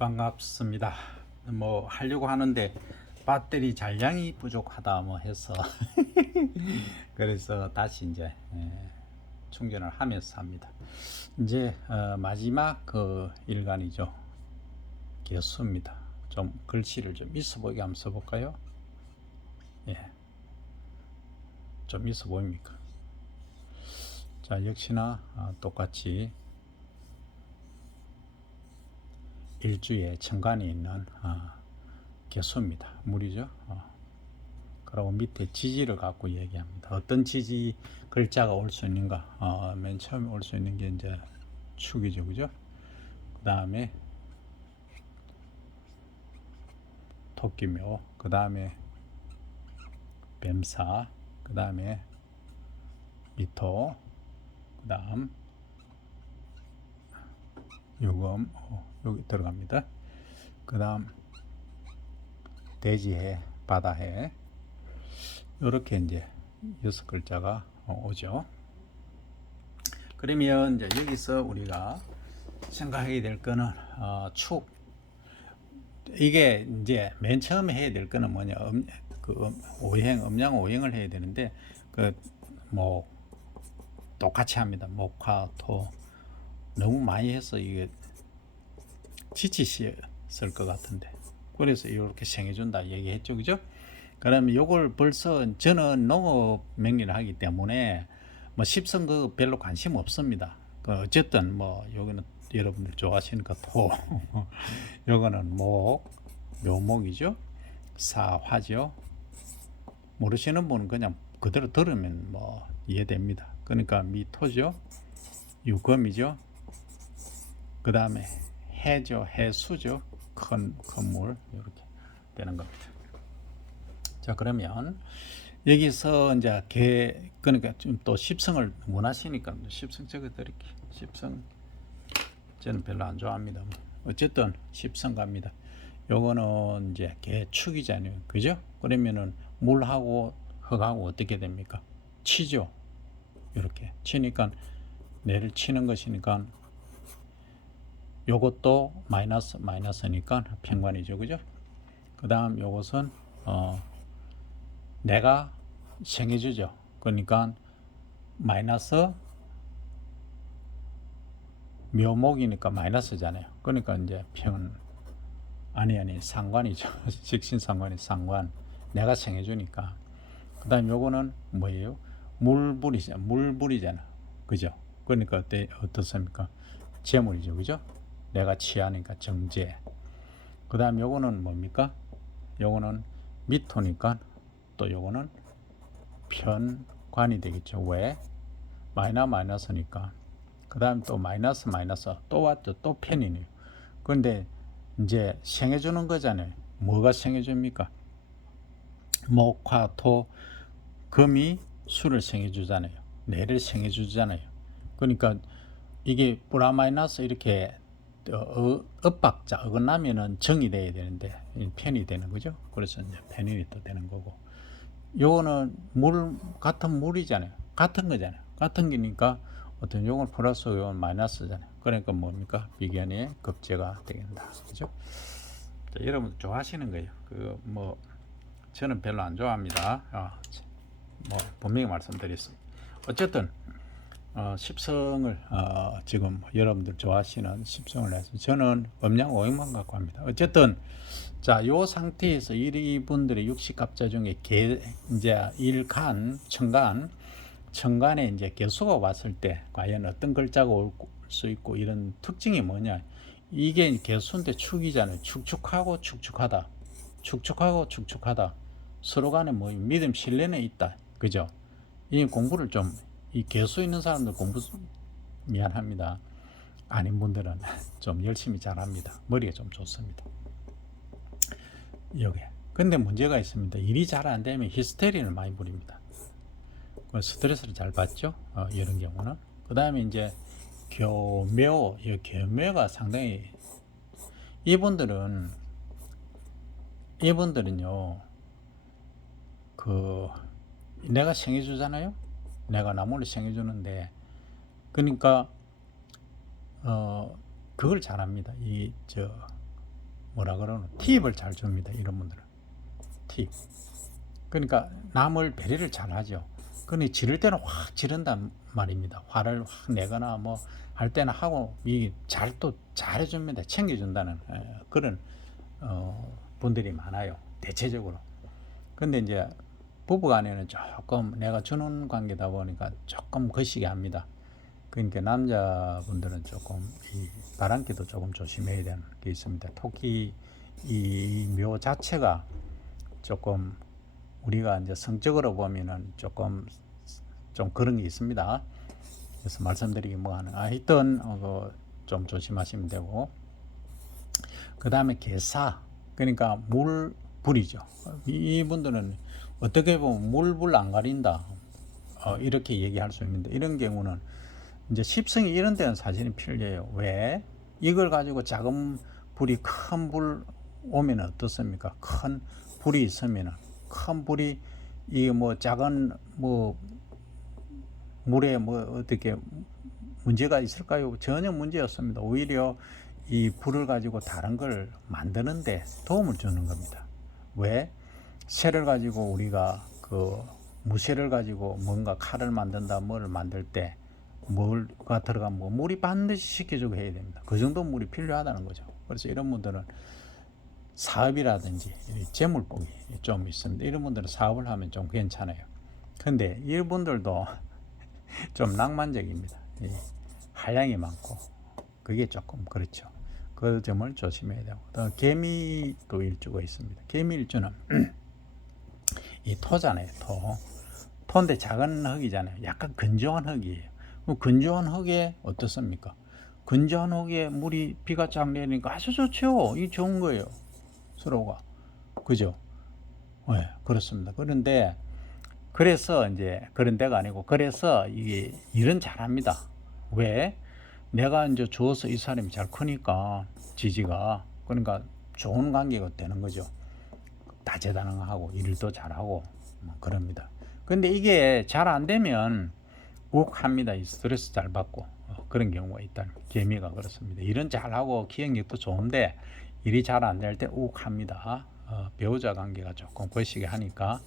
반갑습니다. 뭐 하려고 하는데 배터리 잔량이 부족하다 뭐 해서 그래서 다시 이제 충전을 하면서 합니다. 이제 마지막 그 일간이죠. 개수입니다. 좀 글씨를 좀 있어 보이게 한번 써볼까요? 예, 좀 있어 보입니까? 자, 역시나 똑같이 일주에 천간에 있는 개수입니다. 물이죠. 그리고 밑에 지지를 갖고 얘기합니다. 어떤 지지 글자가 올 수 있는가? 맨 처음에 올 수 있는 게 이제 축이죠, 그죠? 그 다음에 토끼묘, 그 다음에 뱀사, 그 다음에 미토, 그 다음 유금, 여기 들어갑니다. 그 다음 대지해, 바다해, 이렇게 이제 6글자가 오죠. 그러면 이제 여기서 우리가 생각하게 될 거는 축. 이게 이제 맨 처음에 해야 될 거는 뭐냐, 오행, 음양 오행을 해야 되는데 그 뭐 똑같이 합니다. 목화, 토. 너무 많이 해서 이게 지치실 것 같은데, 그래서 이렇게 생해준다 얘기했죠, 그죠? 그러면 요걸 벌써 저는 농업 명리를 하기 때문에 뭐 십성 그 별로 관심 없습니다. 그 어쨌든 뭐 여기는 여러분들 좋아하시니까 토, 요거는 목, 묘목이죠. 사화죠. 모르시는 분은 그냥 그대로 들으면 뭐 이해됩니다. 그러니까 미토죠. 유금이죠. 그 다음에 해죠. 해수죠. 큰 물 이렇게 되는 겁니다. 자, 그러면 여기서 이제 그러니까 좀 또 십성을 원하시니까 십성 적어드릴게요. 십성 저는 별로 안 좋아합니다. 어쨌든 십성 갑니다. 요거는 이제 개축이잖아요, 그죠? 그러면은 물하고 흙하고 어떻게 됩니까? 치죠. 이렇게 치니까 내를 치는 것이니까 요것도 마이너스니까 평관이죠, 그죠? 그 다음 요것은 내가 생해주죠. 그러니까 마이너스 묘목이니까 마이너스잖아요. 그러니까 이제 아니 상관이죠. 직신상관이 상관. 내가 생해주니까. 그 다음 요거는 뭐예요? 물불이잖아. 그죠? 그러니까 어떻습니까? 재물이죠. 그죠? 내가 취하니까 정제. 그 다음 요거는 뭡니까? 요거는 미토니까 또 요거는 편관이 되겠죠. 왜? 마이너스니까. 그 다음 또 마이너스 또 왔죠. 또 편이네요. 그런데 이제 생해주는 거잖아요. 뭐가 생해줍니까? 목, 화, 토, 금이 수를 생해주잖아요. 내를 생해주잖아요. 그러니까 이게 플라마이너스 이렇게 엇박자 어긋나면은 정이 돼야 되는데 편이 되는 거죠. 그래서 이제 편이 또 되는 거고. 요거는 같은 물이잖아요. 같은 거잖아요. 같은 거니까 어떤 요건 플러스 요건 마이너스잖아요. 그러니까 뭡니까? 비견의 극제가 되겠다. 그죠? 자, 여러분 좋아하시는 거예요. 뭐 저는 별로 안 좋아합니다. 뭐 분명히 말씀드렸습니다. 어쨌든 십성을 지금 여러분들 좋아하시는 십성을 해서 저는 음양 오행만 갖고 합니다. 어쨌든 자, 요 상태에서 이분들의 육식갑자 중에 이제 일간, 천간에 이제 개수가 왔을 때 과연 어떤 글자가 올 수 있고 이런 특징이 뭐냐? 이게 개수인데 축이잖아요. 축축하고 축축하다. 축축하고 축축하다. 서로 간에 뭐 믿음 신뢰는 있다. 그죠? 이 공부를 좀, 이 개수 있는 사람들 공부 미안합니다. 아닌 분들은 좀 열심히 잘합니다. 머리가 좀 좋습니다. 여기. 근데 문제가 있습니다. 일이 잘 안 되면 히스테리를 많이 부립니다. 스트레스를 잘 받죠. 이런 경우는. 그 다음에 이제 교묘가 상당히 이분들은요, 내가 생해주잖아요. 내가 나무를 생해주는데, 그러니까 그걸 잘합니다. 뭐라 그러노? 팁을 잘 줍니다. 이런 분들은 팁. 그러니까 남을 배려를 잘 하죠. 근데 지를 때는 확 지른단 말입니다. 화를 확 내거나 뭐 할 때는 하고 이 잘 또 잘해줍니다. 챙겨준다는 그런 분들이 많아요. 대체적으로. 근데 이제 부부간에는 조금 내가 주는 관계다 보니까 조금 거시기 합니다. 그러니까 남자분들은 조금 이 바람기도 조금 조심해야 되는 게 있습니다. 토끼 이 묘 자체가 조금 우리가 이제 성적으로 보면은 조금 좀 그런 게 있습니다. 그래서 말씀드리기 뭐하는 하여튼 좀 조심하시면 되고, 그 다음에 개사, 그러니까 물불이죠. 이분들은 어떻게 보면 물불 안 가린다 이렇게 얘기할 수 있는데, 이런 경우는 이제 십성이 이런 데는 사실은 필요해요. 왜? 이걸 가지고 작은 불이 큰 불 오면 어떻습니까? 큰 불이 있으면 큰 불이 이 뭐 작은 뭐 물에 뭐 어떻게 문제가 있을까요? 전혀 문제 없습니다. 오히려 이 불을 가지고 다른 걸 만드는데 도움을 주는 겁니다. 왜? 쇠를 가지고 우리가 그 무쇠를 가지고 뭔가 칼을 만든다, 뭐를 만들 때 뭐가 들어가면 뭐 물이 반드시 식혀주고 해야 됩니다. 그 정도 물이 필요하다는 거죠. 그래서 이런 분들은 사업이라든지 재물복이 좀 있습니다. 이런 분들은 사업을 하면 좀 괜찮아요. 근데 이분들도 좀 낭만적입니다. 한량이 많고 그게 조금 그렇죠. 그 점을 조심해야 되고, 또 개미도 일주가 있습니다. 개미 일주는 이 토잖아요. 토인데 작은 흙이잖아요. 약간 건조한 흙이에요. 건조한 흙에 어떻습니까? 건조한 흙에 물이 비가 쫙 내리니까 아주 좋죠. 이 좋은 거예요. 서로가. 그죠? 네, 그렇습니다. 그런데 그래서 이제 그런 데가 아니고, 그래서 이게 일은 잘합니다. 왜? 내가 이제 주어서 이 사람이 잘 크니까 지지가, 그러니까 좋은 관계가 되는 거죠. 다재다능하고 일도 잘하고 뭐 그럽니다. 근데 이게 잘 안 되면 욱합니다. 스트레스 잘 받고 그런 경우가 있다는, 개미가 그렇습니다. 일은 잘하고 기억력도 좋은데 일이 잘 안 될 때 욱합니다. 배우자 관계가 조금 거시기 하니까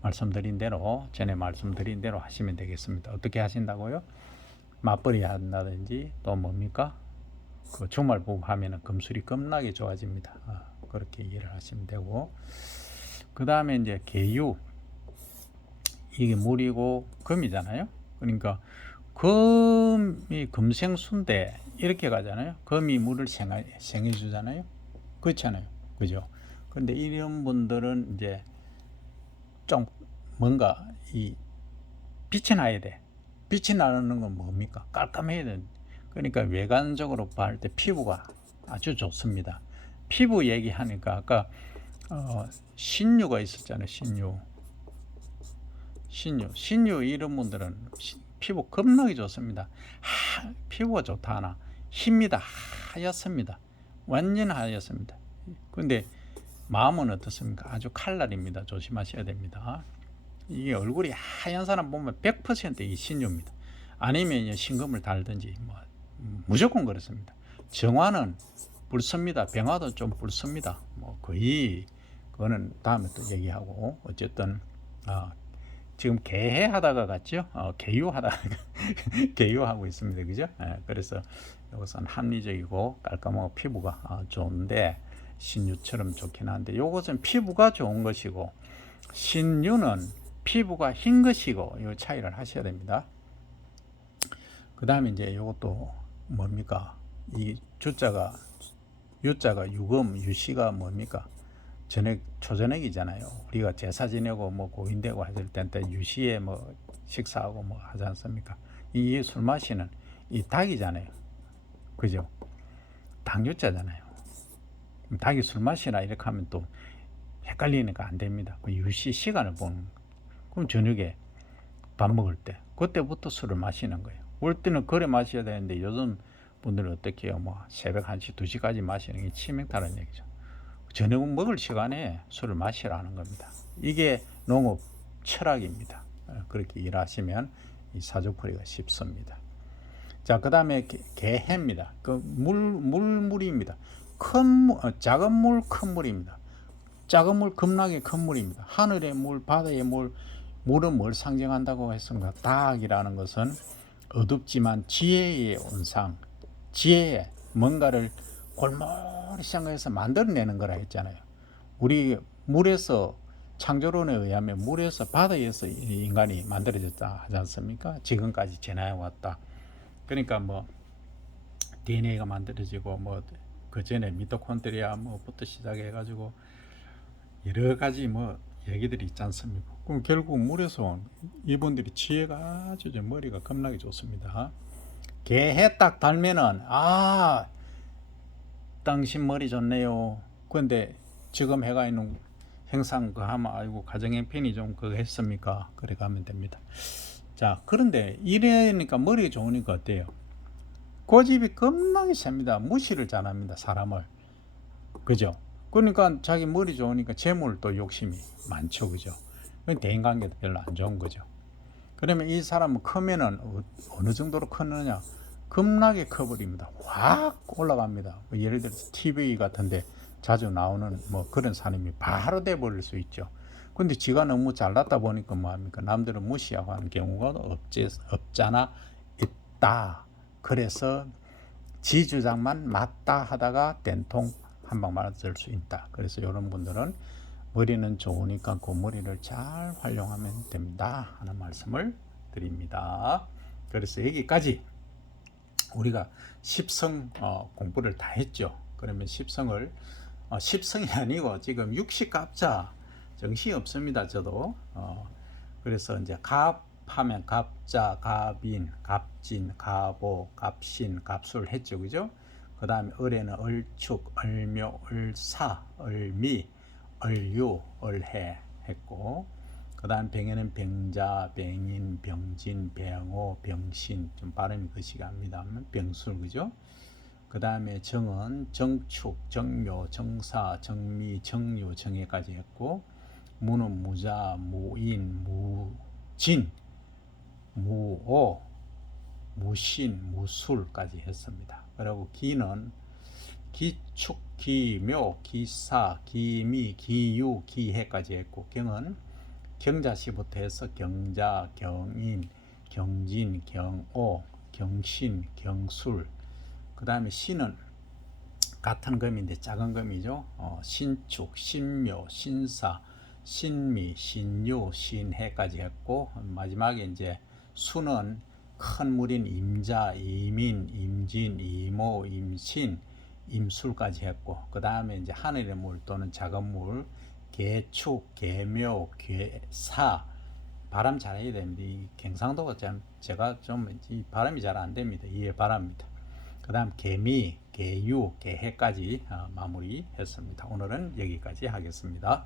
말씀드린 대로, 전에 말씀드린 대로 하시면 되겠습니다. 어떻게 하신다고요? 맞벌이 한다든지 또 뭡니까? 그 주말 부부 하면은 금술이 겁나게 좋아집니다. 그렇게 이해를 하시면 되고, 그 다음에 이제 계유, 이게 물이고 금이잖아요. 그러니까 금이 금생수인데 이렇게 가잖아요. 금이 물을 생해 주잖아요. 그렇잖아요. 그죠? 근데 이런 분들은 이제 좀 뭔가 이 빛이 나야 돼. 빛이 나는 건 뭡니까? 깔끔해야 돼. 그러니까 외관적으로 봤을 때 피부가 아주 좋습니다. 피부 얘기하니까 아까 신유가 있었잖아요. 신유 이런 분들은 피부 겁나게 좋습니다. 피부가 좋다 하나 힙니다. 하얗습니다. 완전 하얗습니다. 근데 마음은 어떻습니까? 아주 칼날입니다. 조심하셔야 됩니다. 이게 얼굴이 하얀 사람 보면 100% 이 신유입니다. 아니면 신금을 달든지 뭐 무조건 그렇습니다. 정화는 붉습니다. 병화도 좀 붉습니다. 뭐 거의 그거는 다음에 또 얘기하고, 어쨌든 지금 개해하다가 갔죠. 개유하다가 개유하고 있습니다. 그죠? 그래서 이것은 합리적이고 깔끔하고 피부가 좋은데 신유처럼 좋긴 한데, 이것은 피부가 좋은 것이고 신유는 피부가 흰 것이고, 이 차이를 하셔야 됩니다. 그 다음에 이제 이것도 뭡니까? 이 주자가 유자가 유금 유시가 뭡니까? 전액 초전액이잖아요. 우리가 제사 지내고 뭐 고인되고 하실 때 유시에 뭐 식사하고 뭐 하지 않습니까? 이 술 마시는 이 닭이잖아요. 그죠? 닭유자잖아요. 닭이 술 마시나 이렇게 하면 또 헷갈리니까 안 됩니다. 그 유시 시간을 보는. 그럼 저녁에 밥 먹을 때 그때부터 술을 마시는 거예요. 올 때는 그래 마셔야 되는데 요즘 분들은 어떻게 해요? 뭐 새벽 1시, 2시까지 마시는 게 치명타라는 얘기죠. 저녁 먹을 시간에 술을 마시라는 겁니다. 이게 농업 철학입니다. 그렇게 일하시면 이 사주풀이가 쉽습니다. 자, 그 다음에 개해입니다. 그 물입니다. 작은 물, 큰 물입니다. 작은 물, 겁나게 큰 물입니다. 하늘의 물, 바다의 물, 물은 뭘 상징한다고 했습니까? 닭이라는 것은 어둡지만 지혜의 온상, 지혜의 뭔가를 골머리 생각해서 만들어내는 거라 했잖아요. 우리 물에서 창조론에 의하면 물에서 바다에서 인간이 만들어졌다 하지 않습니까? 지금까지 지나해 왔다. 그러니까 뭐 DNA가 만들어지고 뭐 그 전에 미토콘드리아 뭐부터 시작해가지고 여러 가지 뭐 얘기들이 있지 않습니까? 그럼 결국 물에서 온 이분들이 지혜가 아주 머리가 겁나게 좋습니다. 개해 딱 달면은 당신 머리 좋네요. 근데 지금 해가 있는 행상 그 하면 아이고 가정행편이 좀 그거 했습니까? 그래 가면 됩니다. 자, 그런데 이래니까 머리가 좋으니까 어때요? 고집이 겁나게 셉니다. 무시를 잘합니다. 사람을. 그죠? 그러니까 자기 머리 좋으니까 재물도 욕심이 많죠. 그죠? 대인관계도 별로 안 좋은 거죠. 그러면 이 사람은 크면은 어느 정도로 크느냐? 겁나게 커버립니다. 확 올라갑니다. 뭐 예를 들어서 TV 같은데 자주 나오는 뭐 그런 사람이 바로 돼버릴 수 있죠. 근데 지가 너무 잘났다 보니까 뭐합니까? 남들은 무시하고 하는 경우가 없잖아 있다. 그래서 지 주장만 맞다 하다가 된통 한 방 맞을 수 있다. 그래서 이런 분들은 머리는 좋으니까 그 머리를 잘 활용하면 됩니다 하는 말씀을 드립니다. 그래서 여기까지 우리가 십성 공부를 다 했죠. 그러면 십성을 십성이 아니고 지금 육식갑자 정신이 없습니다. 저도 그래서 이제 갑하면 갑자, 갑인, 갑진, 갑오, 갑신, 갑술 했죠. 그죠? 그 다음에 을에는 을축, 을묘, 을사, 을미, 을유, 을해 했고, 그 다음 병에는 병자, 병인, 병진, 병호, 병신, 좀 발음이 거시기합니다. 병술, 그죠? 그 다음에 정은 정축, 정묘, 정사, 정미, 정유, 정해까지 했고, 무는 무자, 무인, 무진, 무오, 무신, 무술까지 했습니다. 그리고 기는 기축, 기묘, 기사, 기미, 기유, 기해까지 했고, 경은 경자시부터 해서 경자, 경인, 경진, 경오, 경신, 경술. 그 다음에 신은 같은 금인데 작은 금이죠. 신축, 신묘, 신사, 신미, 신유, 신해까지 했고, 마지막에 이제 수는 큰 물인 임자, 이민, 임진, 이모, 임신, 임술까지 했고, 그 다음에 이제 하늘의 물 또는 작은 물, 개축, 개묘, 괴사. 발음 잘해야 됩니다. 이 경상도가 제가 좀 발음이 잘 안 됩니다. 이해 바랍니다. 그 다음 개미, 개유, 개해까지 마무리했습니다. 오늘은 여기까지 하겠습니다.